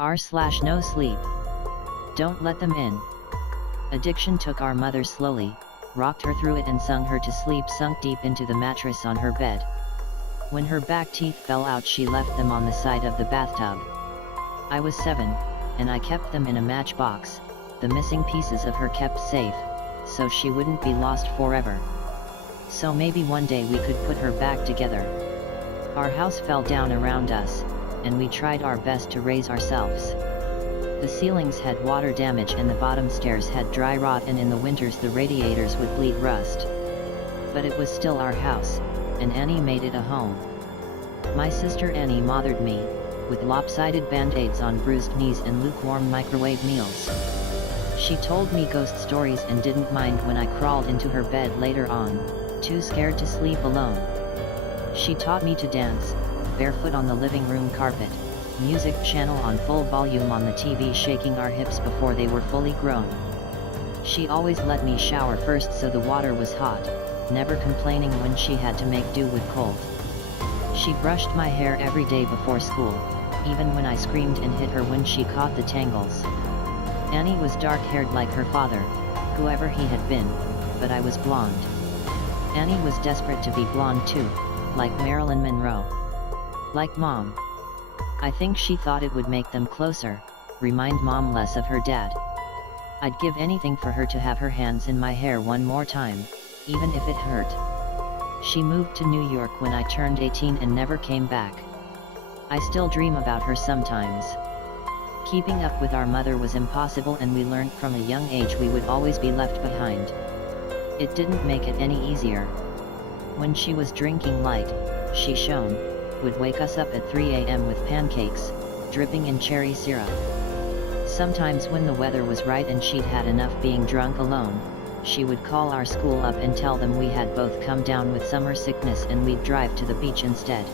No sleep. Don't let them in. Addiction took our mother slowly, rocked her through it and sung her to sleep, sunk deep into the mattress on her bed. When her back teeth fell out, she left them on the side of the bathtub. I was 7, and I kept them in a matchbox, the missing pieces of her kept safe, so she wouldn't be lost forever. So maybe one day we could put her back together. Our house fell down around us, and we tried our best to raise ourselves. The ceilings had water damage and the bottom stairs had dry rot, and in the winters the radiators would bleed rust. But it was still our house, and Annie made it a home. My sister Annie mothered me, with lopsided band-aids on bruised knees and lukewarm microwave meals. She told me ghost stories and didn't mind when I crawled into her bed later on, too scared to sleep alone. She taught me to dance, barefoot on the living room carpet, music channel on full volume on the TV, shaking our hips before they were fully grown. She always let me shower first so the water was hot, never complaining when she had to make do with cold. She brushed my hair every day before school, even when I screamed and hit her when she caught the tangles. Annie was dark-haired like her father, whoever he had been, but I was blonde. Annie was desperate to be blonde too, like Marilyn Monroe. Like Mom. I think she thought it would make them closer, remind Mom less of her dad. I'd give anything for her to have her hands in my hair one more time, even if it hurt. She moved to New York when I turned 18 and never came back. I still dream about her sometimes. Keeping up with our mother was impossible, and we learned from a young age we would always be left behind. It didn't make it any easier. When she was drinking light, she shone, would wake us up at 3 a.m. with pancakes, dripping in cherry syrup. Sometimes when the weather was right and she'd had enough being drunk alone, she would call our school up and tell them we had both come down with summer sickness and we'd drive to the beach instead.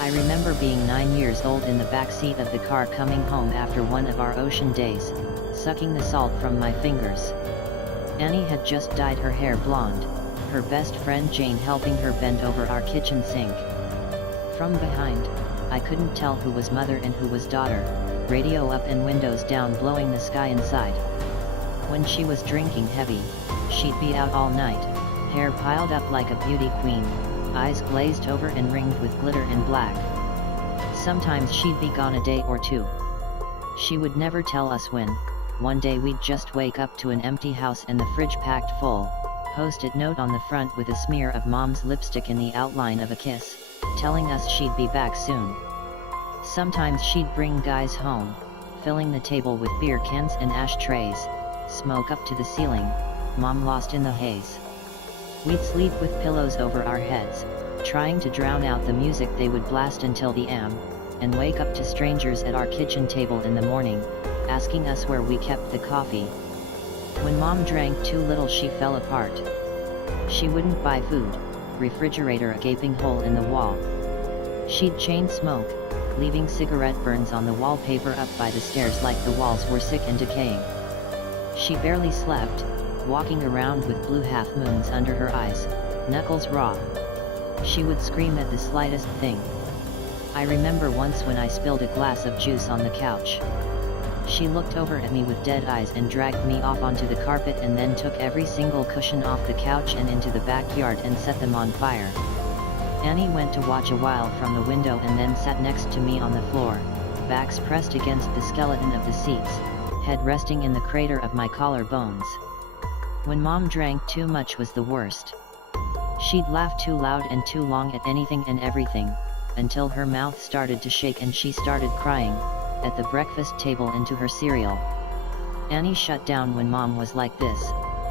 I remember being 9 years old in the back seat of the car coming home after one of our ocean days, sucking the salt from my fingers. Annie had just dyed her hair blonde, her best friend Jane helping her bend over our kitchen sink. From behind, I couldn't tell who was mother and who was daughter, radio up and windows down blowing the sky inside. When she was drinking heavy, she'd be out all night, hair piled up like a beauty queen, eyes glazed over and ringed with glitter and black. Sometimes she'd be gone a day or two. She would never tell us when. One day we'd just wake up to an empty house and the fridge packed full, post-it note on the front with a smear of Mom's lipstick in the outline of a kiss, telling us she'd be back soon. Sometimes she'd bring guys home, filling the table with beer cans and ashtrays, smoke up to the ceiling, Mom lost in the haze. We'd sleep with pillows over our heads, trying to drown out the music they would blast until the AM, and wake up to strangers at our kitchen table in the morning, asking us where we kept the coffee. When Mom drank too little she fell apart. She wouldn't buy food, refrigerator a gaping hole in the wall. She'd chain smoke, leaving cigarette burns on the wallpaper up by the stairs like the walls were sick and decaying. She barely slept, walking around with blue half-moons under her eyes, knuckles raw. She would scream at the slightest thing. I remember once when I spilled a glass of juice on the couch. She looked over at me with dead eyes and dragged me off onto the carpet and then took every single cushion off the couch and into the backyard and set them on fire. Annie went to watch a while from the window and then sat next to me on the floor, backs pressed against the skeleton of the seats, head resting in the crater of my collarbones. When Mom drank too much was the worst. She'd laugh too loud and too long at anything and everything, until her mouth started to shake and she started crying, at the breakfast table into her cereal. Annie shut down when Mom was like this,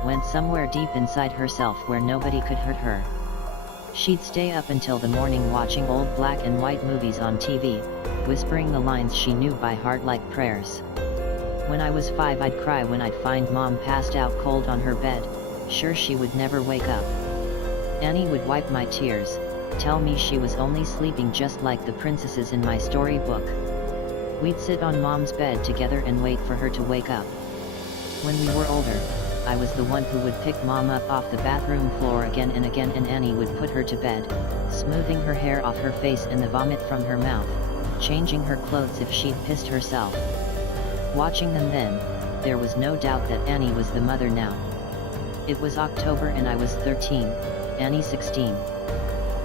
went somewhere deep inside herself where nobody could hurt her. She'd stay up until the morning watching old black and white movies on TV, whispering the lines she knew by heart like prayers. When I was 5 I'd cry when I'd find Mom passed out cold on her bed, sure she would never wake up. Annie would wipe my tears, tell me she was only sleeping just like the princesses in my storybook. We'd sit on Mom's bed together and wait for her to wake up. When we were older, I was the one who would pick Mom up off the bathroom floor again and again, and Annie would put her to bed, smoothing her hair off her face and the vomit from her mouth, changing her clothes if she'd pissed herself. Watching them then, there was no doubt that Annie was the mother now. It was October and I was 13, Annie 16.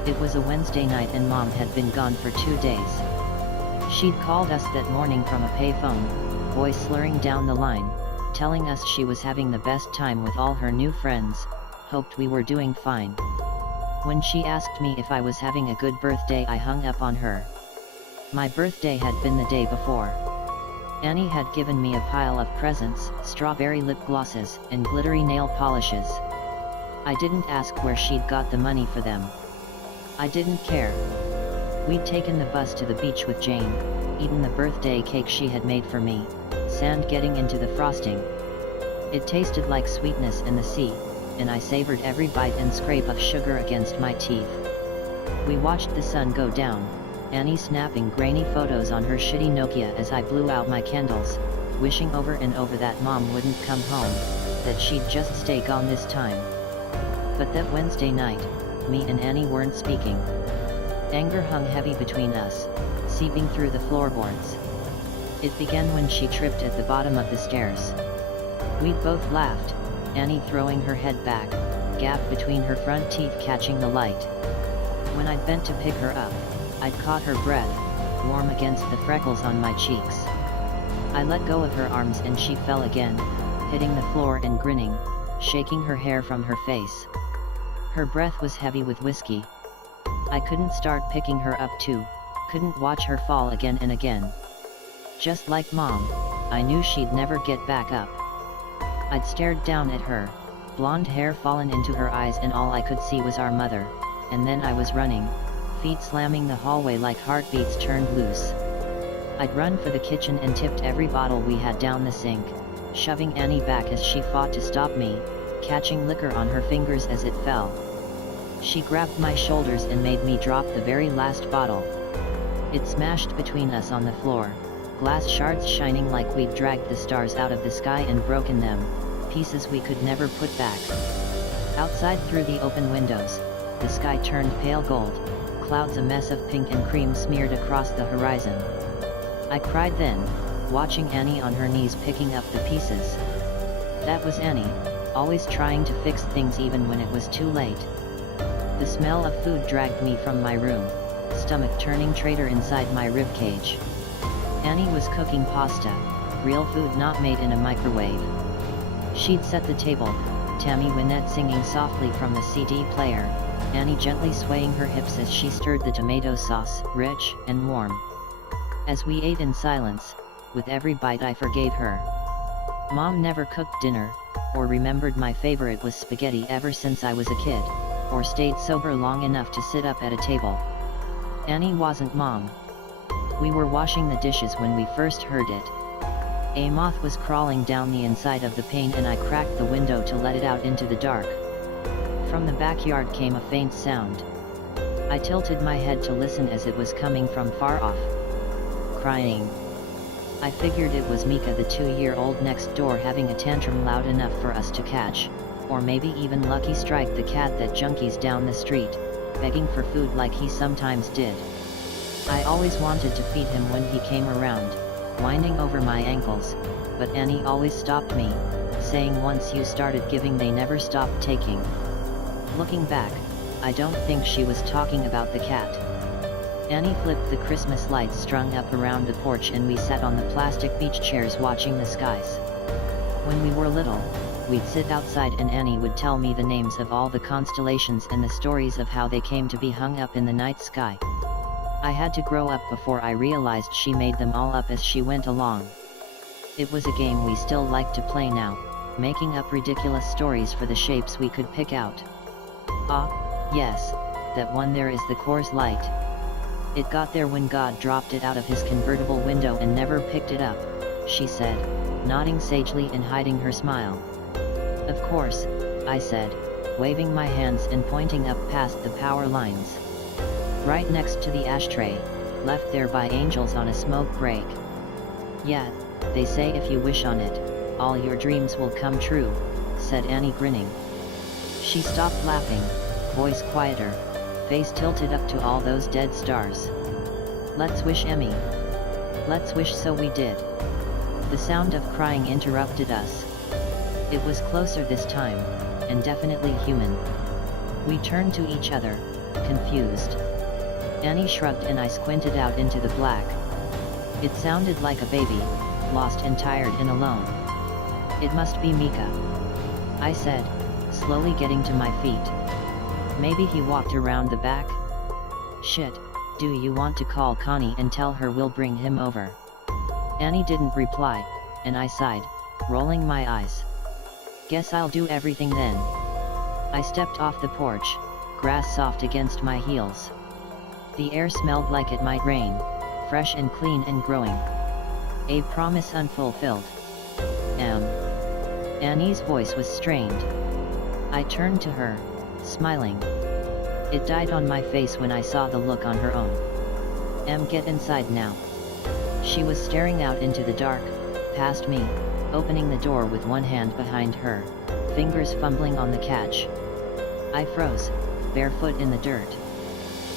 It was a Wednesday night and Mom had been gone for 2 days. She'd called us that morning from a payphone, voice slurring down the line, telling us she was having the best time with all her new friends, hoped we were doing fine. When she asked me if I was having a good birthday, I hung up on her. My birthday had been the day before. Annie had given me a pile of presents, strawberry lip glosses, and glittery nail polishes. I didn't ask where she'd got the money for them. I didn't care. We'd taken the bus to the beach with Jane, eaten the birthday cake she had made for me, sand getting into the frosting. It tasted like sweetness in the sea, and I savored every bite and scrape of sugar against my teeth. We watched the sun go down, Annie snapping grainy photos on her shitty Nokia as I blew out my candles, wishing over and over that Mom wouldn't come home, that she'd just stay gone this time. But that Wednesday night, me and Annie weren't speaking. Anger hung heavy between us, seeping through the floorboards. It began when she tripped at the bottom of the stairs. We'd both laughed, Annie throwing her head back, gap between her front teeth catching the light. When I'd bent to pick her up, I'd caught her breath, warm against the freckles on my cheeks. I let go of her arms and she fell again, hitting the floor and grinning, shaking her hair from her face. Her breath was heavy with whiskey. I couldn't start picking her up too, couldn't watch her fall again and again. Just like Mom, I knew she'd never get back up. I'd stared down at her, blonde hair fallen into her eyes and all I could see was our mother, and then I was running, feet slamming the hallway like heartbeats turned loose. I'd run for the kitchen and tipped every bottle we had down the sink, shoving Annie back as she fought to stop me, catching liquor on her fingers as it fell. She grabbed my shoulders and made me drop the very last bottle. It smashed between us on the floor, glass shards shining like we'd dragged the stars out of the sky and broken them, pieces we could never put back. Outside through the open windows, the sky turned pale gold, clouds a mess of pink and cream smeared across the horizon. I cried then, watching Annie on her knees picking up the pieces. That was Annie, always trying to fix things even when it was too late. The smell of food dragged me from my room, stomach turning traitor inside my ribcage. Annie was cooking pasta, real food not made in a microwave. She'd set the table, Tammy Wynette singing softly from the CD player, Annie gently swaying her hips as she stirred the tomato sauce, rich and warm. As we ate in silence, with every bite I forgave her. Mom never cooked dinner, or remembered my favorite was spaghetti ever since I was a kid, or stayed sober long enough to sit up at a table. Annie wasn't Mom. We were washing the dishes when we first heard it. A moth was crawling down the inside of the pane and I cracked the window to let it out into the dark. From the backyard came a faint sound. I tilted my head to listen as it was coming from far off. Crying. I figured it was Mika, the 2-year-old next door, having a tantrum loud enough for us to catch, or maybe even Lucky Strike, the cat that junkies down the street, begging for food like he sometimes did. I always wanted to feed him when he came around, winding over my ankles, but Annie always stopped me, saying once you started giving they never stopped taking. Looking back, I don't think she was talking about the cat. Annie flipped the Christmas lights strung up around the porch and we sat on the plastic beach chairs watching the skies. When we were little, we'd sit outside and Annie would tell me the names of all the constellations and the stories of how they came to be hung up in the night sky. I had to grow up before I realized she made them all up as she went along. It was a game we still like to play now, making up ridiculous stories for the shapes we could pick out. Ah, yes, that one there is the Coors Light. It got there when God dropped it out of his convertible window and never picked it up, she said, nodding sagely and hiding her smile. Of course, I said, waving my hands and pointing up past the power lines. Right next to the ashtray, left there by angels on a smoke break. Yeah, they say if you wish on it, all your dreams will come true, said Annie grinning. She stopped laughing, voice quieter, face tilted up to all those dead stars. Let's wish Emmy. Let's wish so we did. The sound of crying interrupted us. It was closer this time, and definitely human. We turned to each other, confused. Annie shrugged and I squinted out into the black. It sounded like a baby, lost and tired and alone. It must be Mika, I said, slowly getting to my feet. Maybe he walked around the back? Shit, do you want to call Connie and tell her we'll bring him over? Annie didn't reply, and I sighed, rolling my eyes. Guess I'll do everything then. I stepped off the porch, grass soft against my heels. The air smelled like it might rain, fresh and clean and growing. A promise unfulfilled. Annie's voice was strained. I turned to her, smiling. It died on my face when I saw the look on her own. Get inside now. She was staring out into the dark, past me, opening the door with one hand behind her, fingers fumbling on the catch. I froze, barefoot in the dirt.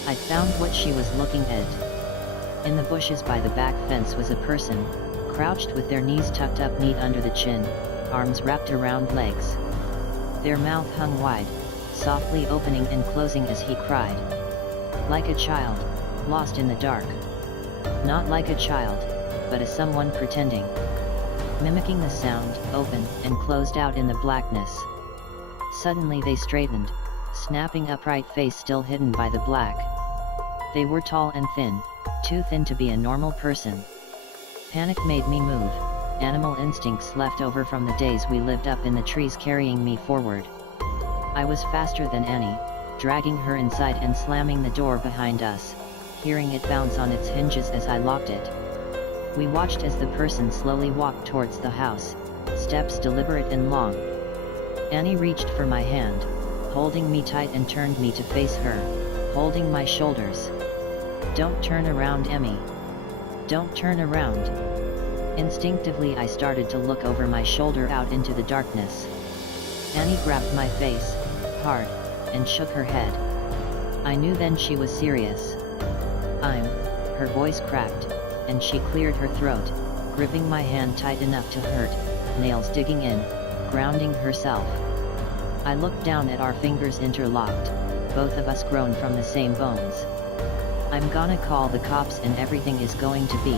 I'd found what she was looking at. In the bushes by the back fence was a person, crouched with their knees tucked up neat under the chin, arms wrapped around legs. Their mouth hung wide, softly opening and closing as he cried. Like a child, lost in the dark. Not like a child, but as someone pretending. Mimicking the sound, opened and closed out in the blackness. Suddenly they straightened, snapping upright, face still hidden by the black. They were tall and thin, too thin to be a normal person. Panic made me move, animal instincts left over from the days we lived up in the trees carrying me forward. I was faster than Annie, dragging her inside and slamming the door behind us, hearing it bounce on its hinges as I locked it. We watched as the person slowly walked towards the house, steps deliberate and long. Annie reached for my hand, holding me tight and turned me to face her, holding my shoulders. Don't turn around, Emmy. Don't turn around. Instinctively I started to look over my shoulder out into the darkness. Annie grabbed my face, hard, and shook her head. I knew then she was serious. Her voice cracked, and she cleared her throat, gripping my hand tight enough to hurt, nails digging in, grounding herself. I looked down at our fingers interlocked, both of us grown from the same bones. I'm gonna call the cops and everything is going to be,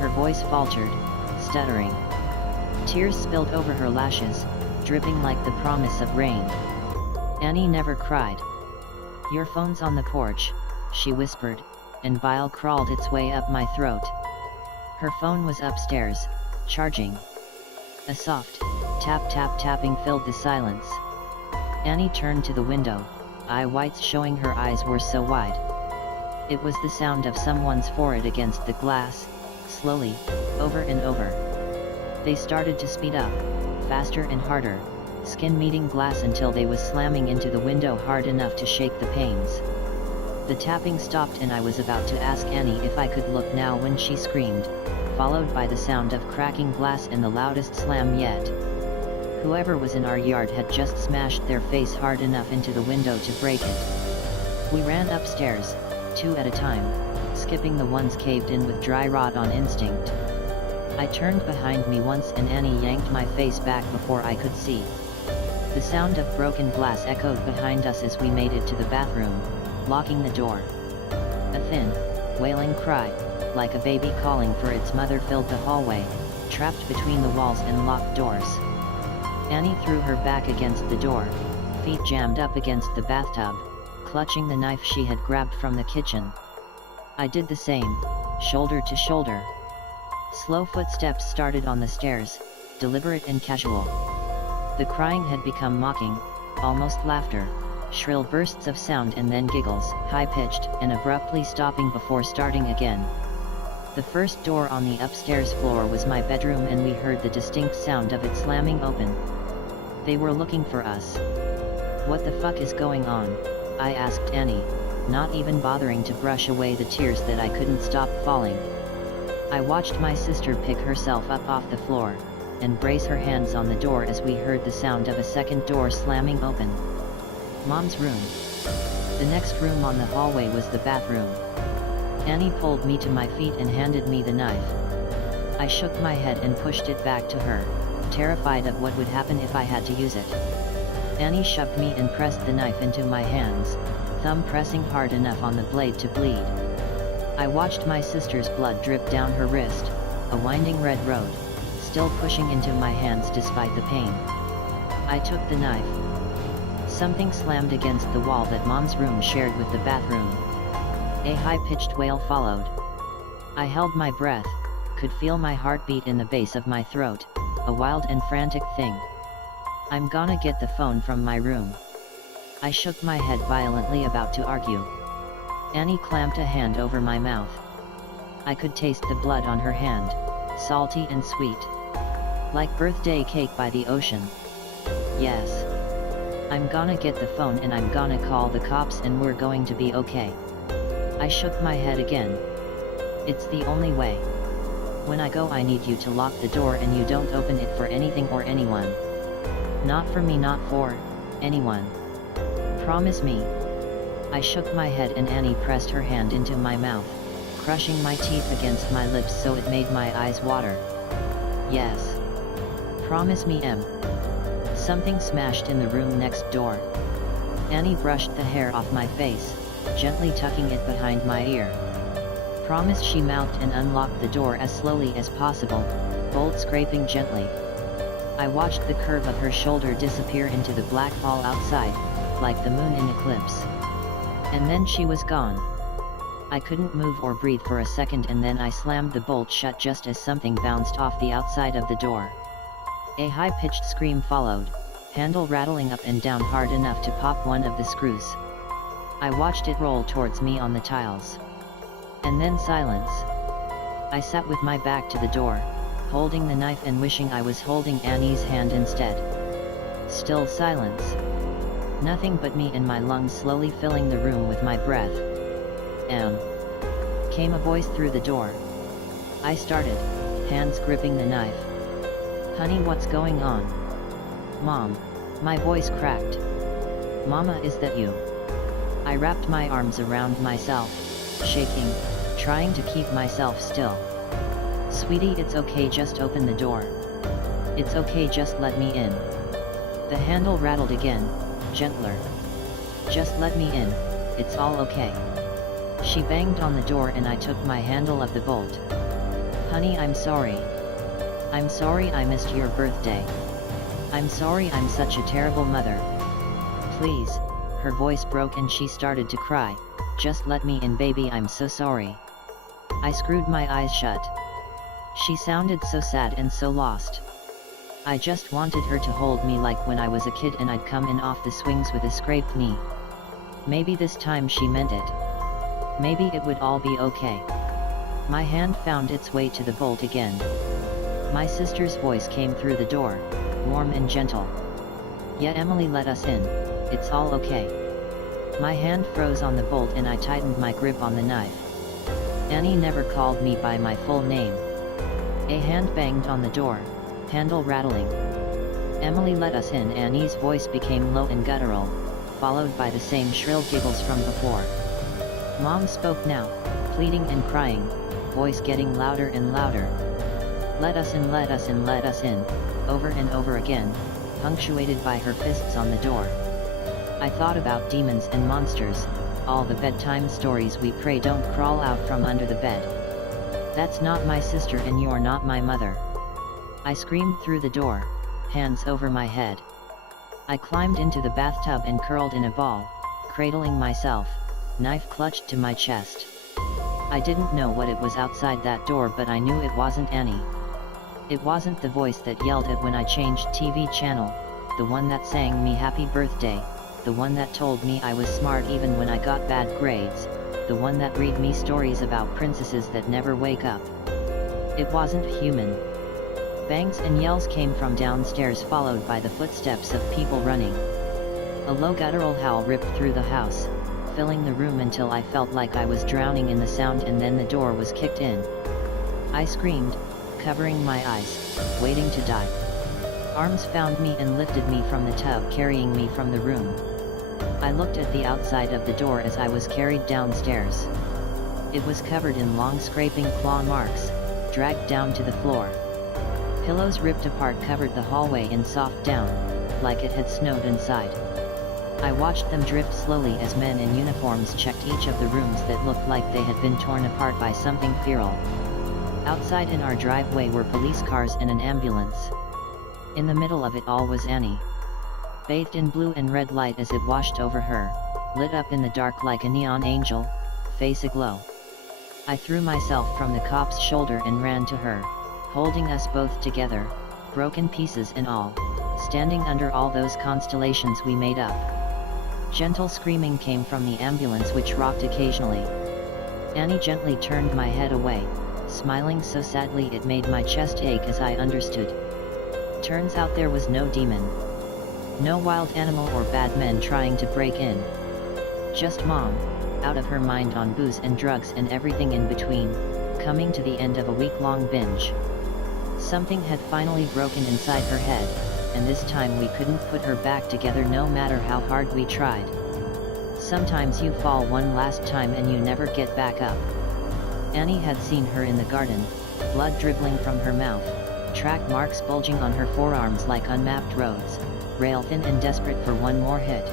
her voice faltered, stuttering. Tears spilled over her lashes, dripping like the promise of rain. Annie never cried. Your phone's on the porch, she whispered, and bile crawled its way up my throat. Her phone was upstairs, charging. A soft, tapping filled the silence. Annie turned to the window, eye whites showing her eyes were so wide. It was the sound of someone's forehead against the glass, slowly, over and over. They started to speed up, faster and harder, skin meeting glass until they was slamming into the window hard enough to shake the panes. The tapping stopped and I was about to ask Annie if I could look now when she screamed, followed by the sound of cracking glass and the loudest slam yet. Whoever was in our yard had just smashed their face hard enough into the window to break it. We ran upstairs, two at a time, skipping the ones caved in with dry rot on instinct. I turned behind me once and Annie yanked my face back before I could see. The sound of broken glass echoed behind us as we made it to the bathroom, locking the door. A thin, wailing cry, like a baby calling for its mother, filled the hallway, trapped between the walls and locked doors. Annie threw her back against the door, feet jammed up against the bathtub, clutching the knife she had grabbed from the kitchen. I did the same, shoulder to shoulder. Slow footsteps started on the stairs, deliberate and casual. The crying had become mocking, almost laughter, shrill bursts of sound and then giggles, high-pitched and abruptly stopping before starting again. The first door on the upstairs floor was my bedroom and we heard the distinct sound of it slamming open. They were looking for us. What the fuck is going on? I asked Annie, not even bothering to brush away the tears that I couldn't stop falling. I watched my sister pick herself up off the floor, and brace her hands on the door as we heard the sound of a second door slamming open. Mom's room. The next room on the hallway was the bathroom. Annie pulled me to my feet and handed me the knife. I shook my head and pushed it back to her, terrified of what would happen if I had to use it. Annie shoved me and pressed the knife into my hands, thumb pressing hard enough on the blade to bleed. I watched my sister's blood drip down her wrist, a winding red road, still pushing into my hands despite the pain. I took the knife. Something slammed against the wall that Mom's room shared with the bathroom. A high-pitched wail followed. I held my breath, could feel my heartbeat in the base of my throat, a wild and frantic thing. I'm gonna get the phone from my room. I shook my head violently, about to argue. Annie clamped a hand over my mouth. I could taste the blood on her hand, salty and sweet. Like birthday cake by the ocean. Yes. I'm gonna get the phone and I'm gonna call the cops and we're going to be okay. I shook my head again. It's the only way. When I go I need you to lock the door and you don't open it for anything or anyone. Not for me, not for anyone. Promise me. I shook my head and Annie pressed her hand into my mouth, crushing my teeth against my lips so it made my eyes water. Yes. Promise me, Em. Something smashed in the room next door. Annie brushed the hair off my face, gently tucking it behind my ear. Promise, she mouthed and unlocked the door as slowly as possible, bolt scraping gently. I watched the curve of her shoulder disappear into the black fall outside, like the moon in eclipse. And then she was gone. I couldn't move or breathe for a second and then I slammed the bolt shut just as something bounced off the outside of the door. A high-pitched scream followed, handle rattling up and down hard enough to pop one of the screws. I watched it roll towards me on the tiles. And then silence. I sat with my back to the door, holding the knife and wishing I was holding Annie's hand instead. Still silence. Nothing but me and my lungs slowly filling the room with my breath. Came a voice through the door. I started, hands gripping the knife. Honey, what's going on? Mom. My voice cracked. Mama, is that you? I wrapped my arms around myself, shaking, trying to keep myself still. Sweetie, it's okay, just open the door. It's okay, just let me in. The handle rattled again, gentler. Just let me in, it's all okay. She banged on the door and I took my handle of the bolt. Honey, I'm sorry. I'm sorry I missed your birthday. I'm sorry I'm such a terrible mother. Please. Her voice broke and she started to cry. Just let me in, baby, I'm so sorry. I screwed my eyes shut. She sounded so sad and so lost. I just wanted her to hold me like when I was a kid and I'd come in off the swings with a scraped knee. Maybe this time she meant it. Maybe it would all be okay. My hand found its way to the bolt again. My sister's voice came through the door, warm and gentle. Yeah, Emily, let us in, it's all okay. My hand froze on the bolt and I tightened my grip on the knife. Annie never called me by my full name. A hand banged on the door, handle rattling. Emily, let us in. Annie's voice became low and guttural, followed by the same shrill giggles from before. Mom spoke now, pleading and crying, voice getting louder and louder. Let us in, let us in, let us in, over and over again, punctuated by her fists on the door. I thought about demons and monsters, all the bedtime stories we pray don't crawl out from under the bed. That's not my sister and you're not my mother. I screamed through the door, hands over my head. I climbed into the bathtub and curled in a ball, cradling myself, knife clutched to my chest. I didn't know what it was outside that door, but I knew it wasn't Annie. It wasn't the voice that yelled at when I changed TV channel, the one that sang me happy birthday, the one that told me I was smart even when I got bad grades, the one that read me stories about princesses that never wake up. It wasn't human. Bangs and yells came from downstairs, followed by the footsteps of people running. A low guttural howl ripped through the house, filling the room until I felt like I was drowning in the sound, and then the door was kicked in. I screamed, covering my eyes, waiting to die. Arms found me and lifted me from the tub, carrying me from the room. I looked at the outside of the door as I was carried downstairs. It was covered in long scraping claw marks, dragged down to the floor. Pillows ripped apart covered the hallway in soft down, like it had snowed inside. I watched them drift slowly as men in uniforms checked each of the rooms that looked like they had been torn apart by something feral. Outside in our driveway were police cars and an ambulance. In the middle of it all was Annie. Bathed in blue and red light as it washed over her, lit up in the dark like a neon angel, face aglow. I threw myself from the cop's shoulder and ran to her, holding us both together, broken pieces and all, standing under all those constellations we made up. Gentle screaming came from the ambulance which rocked occasionally. Annie gently turned my head away, smiling so sadly it made my chest ache as I understood. Turns out there was no demon. No wild animal or bad men trying to break in. Just Mom, out of her mind on booze and drugs and everything in between, coming to the end of a week-long binge. Something had finally broken inside her head, and this time we couldn't put her back together no matter how hard we tried. Sometimes you fall one last time and you never get back up. Annie had seen her in the garden, blood dribbling from her mouth, track marks bulging on her forearms like unmapped roads, rail thin and desperate for one more hit,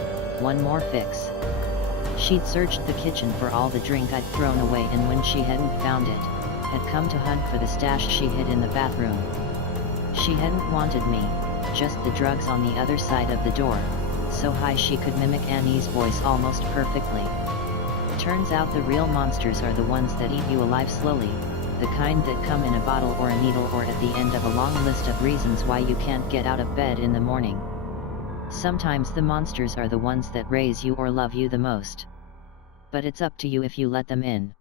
one more fix. She'd searched the kitchen for all the drink I'd thrown away, and when she hadn't found it, had come to hunt for the stash she hid in the bathroom. She hadn't wanted me, just the drugs on the other side of the door, so high she could mimic Annie's voice almost perfectly. Turns out the real monsters are the ones that eat you alive slowly, the kind that come in a bottle or a needle or at the end of a long list of reasons why you can't get out of bed in the morning. Sometimes the monsters are the ones that raise you or love you the most. But it's up to you if you let them in.